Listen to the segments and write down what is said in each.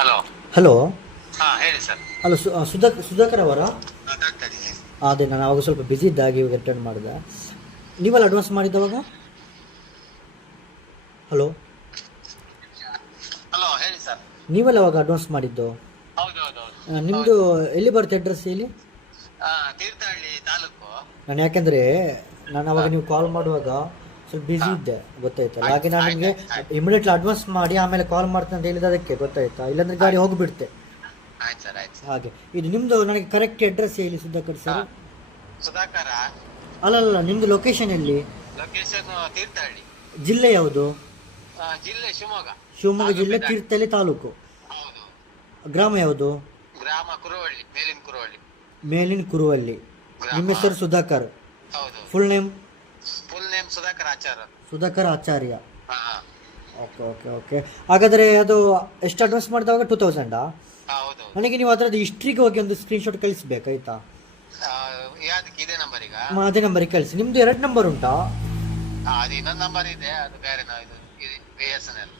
Hello hello. ಹೇಳಿ sir. Hello, Sudhakar ಅವರಾ? ಅದೇ ನಾನು ಅವಾಗ ಸ್ವಲ್ಪ ಬ್ಯುಸಿ ಇದ್ದಾಗ ಇವಾಗ ರಿಟರ್ನ್ ಮಾಡಿದೆ. ನೀವೆಲ್ಲ ಅಡ್ವಾನ್ಸ್ ಮಾಡಿದ್ದವಾಗ? ಹಲೋ, ಹಲೋ ಹೇಳಿ ಸರ್. ನೀವೆಲ್ಲ ಅವಾಗ ಅಡ್ವಾನ್ಸ್ ಮಾಡಿದ್ದು? ಹೌದು. ನಿಮ್ಮದು ಎಲ್ಲಿ ಬರುತ್ತೆ ಅಡ್ರೆಸ್ ಹೇಳಿ? ತೀರ್ಥಹಳ್ಳಿ ತಾಲೂಕು. ನಾನು ಯಾಕೆಂದರೆ ಅವಾಗ ನೀವು ಕಾಲ್ ಮಾಡುವಾಗ ಸ್ವಲ್ಪ ಬ್ಯುಸಿ ಇದ್ದೆ, ಗೊತ್ತಾಯ್ತಲ್ಲ. ಹಾಗೆ ನಾನು ನಿಮಗೆ ಇಮಿಡಿಯೇಟ್ಲಿ ಅಡ್ವಾನ್ಸ್ ಮಾಡಿ ಆಮೇಲೆ ಕಾಲ್ ಮಾಡ್ತೇನೆ ಅಂತ ಹೇಳಿದ ಅದಕ್ಕೆ, ಗೊತ್ತಾಯ್ತಾ? ಇಲ್ಲಾಂದ್ರೆ ಗಾಡಿ ಹೋಗಿಬಿಡ್ತೆ. ಆಯ್ತು ಸರ್, ಆಯ್ತು. ಹಾಗೆ ಇದು ನಿಮ್ಮದು ನನಗೆ ಕರೆಕ್ಟ್ ಅಡ್ರೆಸ್ ಹೇಳಿ ಸುಧಾಕರ್ ಸರ್. ಸುಧಾಕರ. ಅಲ್ಲ, ನಿಮ್ಮದು ಲೊಕೇಶನ್ ಎಲ್ಲಿ? ಲೊಕೇಶನ್ ತೀರ್ಥಹಳ್ಳಿ. ಜಿಲ್ಲೆ ಯಾವುದು? ಜಿಲ್ಲೆ ಶಿವಮೊಗ್ಗ. ಶಿವಮೊಗ್ಗ ಜಿಲ್ಲೆ, ತೀರ್ಥಹಳ್ಳಿ ತಾಲೂಕು. ಹೌದು. ಗ್ರಾಮ ಯಾವುದು? ಗ್ರಾಮ ಕುರುವಳ್ಳಿ, ಮೇಲಿನ ಕುರುವಳ್ಳಿ. ಮೇಲಿನ ಕುರುವಳ್ಳಿ. ನಿಮ್ಮ ಹೆಸರು ಸುಧಾಕರ್? ಹೌದು. ಫುಲ್ ನೇಮ್ ಸುಧಾಕರ್ ಆಚಾರ. ಸುಧಾಕರ್ ಆಚಾರ್ಯ. ಹಾ. ಓಕೆ. ಹಾಗಾದರೆ ಅದು ಎಷ್ಟು ಅಡ್ವಾನ್ಸ್ ಮಾಡಿದವಾಗ? 2000? ಹೌದು. ನನಗೆ ನೀವು ಅದರದ್ದು ಹಿಸ್ಟ್ರಿಗೆ ಹೋಗಿ ಒಂದು ಸ್ಕ್ರೀನ್ಶಾಟ್ ಕಳಿಸ್ಬೇಕಾಯ್ತಾ? ಯಾವ್ದಕ್ಕೆ? ಇದೇ ನಂಬರ್ ಈಗ? ಅದೇ ನಂಬರಿಗೆ ಕಳಿಸಿ. ನಿಮ್ಮದು 2 ನಂಬರ್ ಉಂಟಾ? ಅದು ಇನ್ನೊಂದು ನಂಬರ್ ಇದೆ, ಅದು ಬೇರೆ BSNL.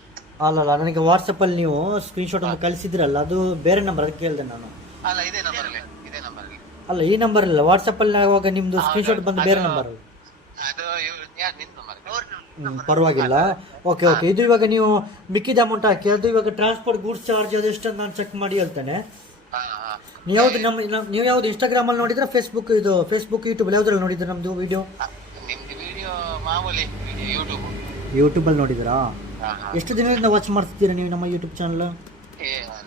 ಅಲ್ಲ, ನನಗೆ ವಾಟ್ಸಪ್ಪಲ್ಲಿ ನೀವು ಸ್ಕ್ರೀನ್ಶಾಟ್ ಒಂದು ಕಳಿಸಿದ್ರಲ್ಲ, ಅದು ಬೇರೆ ನಂಬರ್, ಅದಕ್ಕೆ ಕೇಳಿದೆ ನಾನು. ಅಲ್ಲ, ಇದೇ ನಂಬರ್. ಅಲ್ಲ, ಈ ನಂಬರ್ ಇಲ್ಲ, ವಾಟ್ಸಪ್ಪಲ್ಲಿ ಆವಾಗ ನಿಮ್ಮದು ಸ್ಕ್ರೀನ್ಶಾಟ್ ಬಂದು ಬೇರೆ ನಂಬರ್. ಅದು ನಿನ್ನ ನಂಬರ್. ಪರವಾಗಿಲ್ಲ. ಓಕೆ. ಇದು ಇವಾಗ ನೀವು ಮಿಕ್ಕಿದ ಅಮೌಂಟ್ ಹಾಕಿ, ಅದು ಇವಾಗ ಟ್ರಾನ್ಸ್ಪೋರ್ಟ್ ಗೂಡ್ಸ್ ಚಾರ್ಜ್ ಅದು ಎಷ್ಟು ಅಂತ ನಾನು ಚೆಕ್ ಮಾಡಿ ಹೇಳ್ತೇನೆ. ನೀವು ಯಾವ್ದು ಇನ್ಸ್ಟಾಗ್ರಾಮಲ್ಲಿ ನೋಡಿದ್ರೆ ಫೇಸ್ಬುಕ್ ಯೂಟ್ಯೂಬ್ ಯಾವ್ದ್ರಲ್ಲಿ ನೋಡಿದ್ರೆ ನಮ್ಮದು ವಿಡಿಯೋ? ನಿಮ್ದು ವಿಡಿಯೋ ಮಾಮೂಲಿ ಯೂಟ್ಯೂಬಲ್ಲಿ ನೋಡಿದ್ರಾ? ಎಷ್ಟು ದಿನದಿಂದ ವಾಚ್ ಮಾಡ್ತಿದ್ದೀರಾ ನೀವು ನಮ್ಮ ಯೂಟ್ಯೂಬ್ ಚಾನಲ್?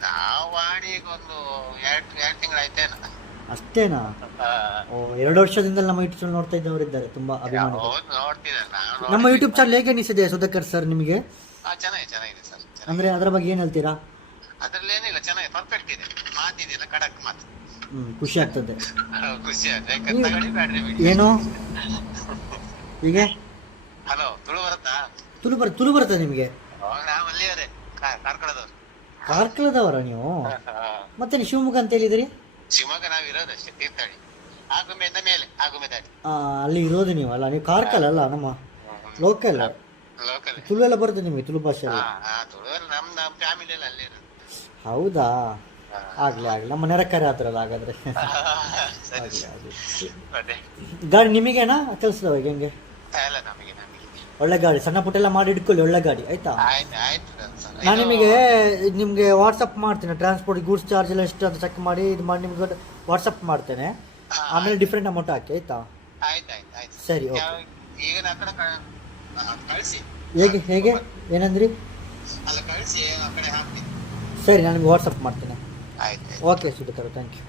ನಾವು ಮಾಡಿ ಒಂದು 2 ತಿಂಗಳಾಯ್ತೇನ. ಅಷ್ಟೇನಾ? 2 ವರ್ಷದಿಂದ ನಮ್ಮ ಯೂಟ್ಯೂಬ್ ಚಾನಲ್ ನೋಡ್ತಾ ಇದ್ದವರಿದ್ದಾರೆ, ತುಂಬಾ ಅಭಿಮಾನ. ನಮ್ಮ ಯೂಟ್ಯೂಬ್ ಚಾನಲ್ ಹೇಗೆ ಅನಿಸಿದೆ ಸುಧಾಕರ್ ಸರ್ ನಿಮಗೆ? ಚೆನ್ನಾಗಿದೆ ಸರ್. ಅಂದ್ರೆ ಅದರ ಬಗ್ಗೆ ಏನ್ ಹೇಳ್ತೀರಾ? ಅದ್ರಲ್ಲಿ ಏನಿಲ್ಲ, ಚೆನ್ನಾಗಿದೆ, ಪರ್ಫೆಕ್ಟ್ ಇದೆ. ಮಾತಿದೆಯಲ್ಲ, ಖಡಕ್ ಮಾತು. ಖುಷಿ ಆಗ್ತದೆ. ಖುಷಿ ಆಯ್ತು. ಏನು ಹೀಗೆ? ಹಲೋ, ತುಳು ಬರುತ್ತಾ? ತುಳು ಬರುತ್ತಾ ನಿಮಗೆ? ನಾವು ಅಲ್ಲಿಯವರೇ, ಕಾರ್ಕಳದವ್ರು. ಕಾರ್ಕಳದವರ ನೀವು? ಮತ್ತೆ ನೀವು ಶಿವಮೊಗ್ಗ ಅಂತ ಹೇಳಿದ್ರಿ? ಶಿವಮೊಗ್ಗ ನಾವು ಇರೋದಷ್ಟೇ, ತೀರ್ಥಹಳ್ಳಿ. ಆಗುಮೆಯಿಂದ ಮೇಲೆ, ಆಗುಮೆ ದಾಟಿ. ಅಲ್ಲಿ ಇರೋದು ನೀವು? ಅಲ್ಲ, ನೀವು ಕಾರ್ಕಳ ಅಲ್ಲ, ನಮ್ಮ ಲೋಕಲ್. ತುಳು ಎಲ್ಲ ಬರುತ್ತೆ ನಿಮಗೆ? ತುಳು ಭಾಷೆ? ತುಳು ನಮ್ಮ ಫ್ಯಾಮಿಲಿ ಎಲ್ಲ ಅಲ್ಲಿ ಇರೋದು. ಹೌದಾ? ಆಗ್ಲಿ, ನಮ್ಮ ನೆರಕರೆ ಆದ್ರಲ್ಲ ಹಾಗಾದ್ರೆ. ಗಾಡಿ ನಿಮಗೇನಾ ಕೆಲಸದವ ಹೆಂಗೆ? ಒಳ್ಳೆ ಗಾಡಿ, ಸಣ್ಣ ಪುಟ್ಟ ಎಲ್ಲ ಮಾಡಿ ಇಟ್ಕೊಳ್ಳಿ, ಒಳ್ಳೆ ಗಾಡಿ ಆಯ್ತಾ? ನಾನು ನಿಮಗೆ ವಾಟ್ಸಪ್ ಮಾಡ್ತೇನೆ. ಟ್ರಾನ್ಸ್ಪೋರ್ಟ್ ಗೂಡ್ಸ್ ಚಾರ್ಜ್ ಎಲ್ಲ ಎಷ್ಟು ಅಂತ ಚೆಕ್ ಮಾಡಿ ಇದು ಮಾಡಿ ನಿಮ್ಗೆ ವಾಟ್ಸಪ್ ಮಾಡ್ತೇನೆ. ಆಮೇಲೆ ಡಿಫ್ರೆಂಟ್ ಅಮೌಂಟ್ ಹಾಕಿ ಆಯ್ತಾ? ಸರಿ, ಓಕೆ. ಹೇಗೆ ಏನಂದ್ರಿ? ಸರಿ, ನಾನು ನಿಮ್ಗೆ ವಾಟ್ಸಪ್ ಮಾಡ್ತೇನೆ. Okay Sudhakar, thank you.